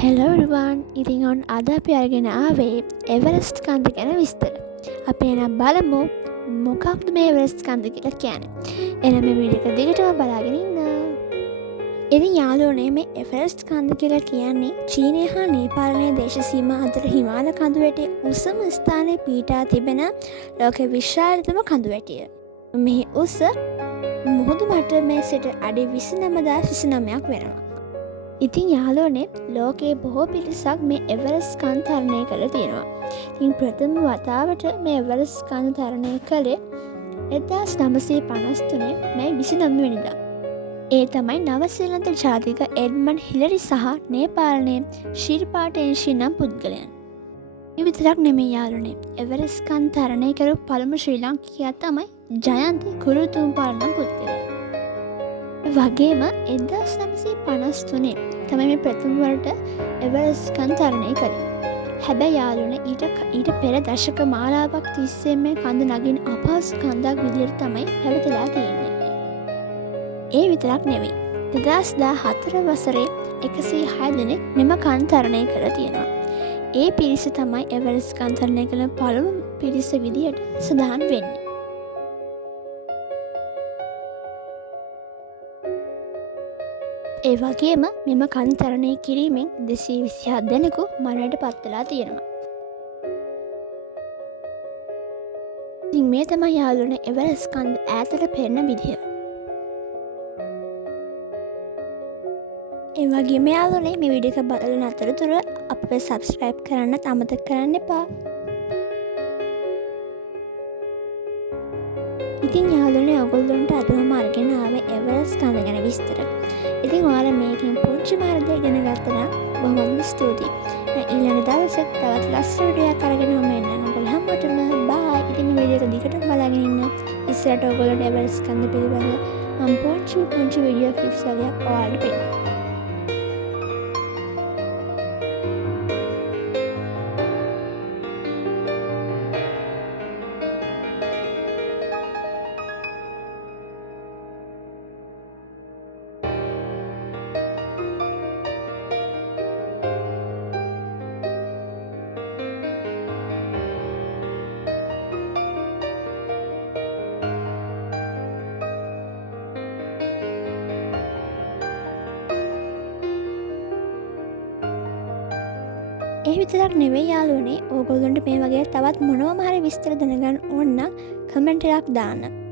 Hello everyone. ඉතින් ඔන්න අද අපි අරගෙන ආවේ එවරස්ට් කන්ද ගැන විස්තර. අපි එනම් බලමු මොකක්ද මේ එවරස්ට් කන්ද කියලා කියන්නේ. එහෙනම් මේ වීඩියෝ එක දිගටම බලාගෙන ඉන්න. ඉතින් යාළුවනේ මේ එවරස්ට් කන්ද කියලා කියන්නේ චීනය හා නේපාලයේ දේශ සීමා අතර හිමාල කඳු වැටේ උසම ස්ථානයේ පීඨා තිබෙන ලෝකයේ විශාලතම කඳු වැටිය. මෙහි උස මුහුදු මට්ටමේ සිට අඩි 29,29ක් වෙනවා. ඉතින් යාළුවනේ ලෝකයේ බොහෝ පිරිසක් මේ එවරස්ට් කන්ද තරණය කරලා තියෙනවා. ඉතින් ප්‍රථම වතාවට මේ එවරස්ට් කන්ද තරණය කළේ 1953 මැයි 29 වෙනිදා. ඒ තමයි නවසීලන්ත ජාතික එඩ්මන්ඩ් හිලරි සහ නේපාලයේ ශිල්පා ටෙන්ෂි නම් පුද්ගලයන්. මේ විතරක් නෙමෙයි යාළුවනේ. එවරස්ට් කන්ද තරණය කරපු පළමු ශ්‍රී ලාංකිකයා තමයි ජයන්ත කුරුතුම්පාල නම් පුද්ගලයා. වගේම 1953 තමයි මේ ප්‍රථම වරට එවරස්ට් කන්ද තරණය කළේ. හැබැයි යාළුවනේ ඊට පෙර දශක මාලාවක් තිස්සේ මේ කන්ද නගින අපහසු කන්දක් විදිහට තමයි පැවතලා තියෙන්නේ. ඒ විතරක් නෙවෙයි. 2014 වසරේ 106 දෙනෙක් මෙම කන්ද තරණය කරලා තියෙනවා. ඒ පිරිස තමයි එවරස්ට් කන්ද තරණය කළ පළමු පිරිස විදිහට සඳහන් වෙන්නේ. ඒ වගේම මෙම කන්ද තරණය කිරීමෙන් 227 දෙනෙකු මරණයට පත්වලා තියෙනවා. ඉතින් මේ තමයි යාළුවනේ එවරස්ට් කන්ද ඈතට පෙනෙන විදිය. ඒ වගේම යාළුවනේ මේ වීඩියෝ එක බලන අතරතුර අපිව සබ්ස්ක්‍රයිබ් කරන්නත් අමතක කරන්න එපා. ඉතින් යාළුවනේ ඔයගොල්ලන්ට අදම අරගෙන ආවේ එවරස්ට් කන්ද ගැන විස්තර. ඉතින් ඔයාලා මේකෙන් පුංචි මාර්ගයක් ඉගෙන ගත්තා නම් බොහොම ස්තුතියි. ඊළඟ දවසෙත් තවත් ලස්සන වීඩියෝ එකක් අරගෙන මම එන්නම්. ඔයාලා හැමෝටම බයි. ඉතින් මේ වීඩියෝ එක දිගටම බලාගෙන ඉන්න. ඉස්සරහට ඔයගොල්ලන්ට එවරස්ට් කන්ද පිළිබඳව මම පුංචි වීඩියෝ ක්ලිප්ස් වගේ ඔයාලට පෙන්නනවා. ඒ විතරක් නෙවෙයි යාළුවනේ ඕගොල්ලන්ට මේ වගේ තවත් මොනවම හරි විස්තර දැනගන්න ඕන නම් කමෙන්ට් එකක් දාන්න.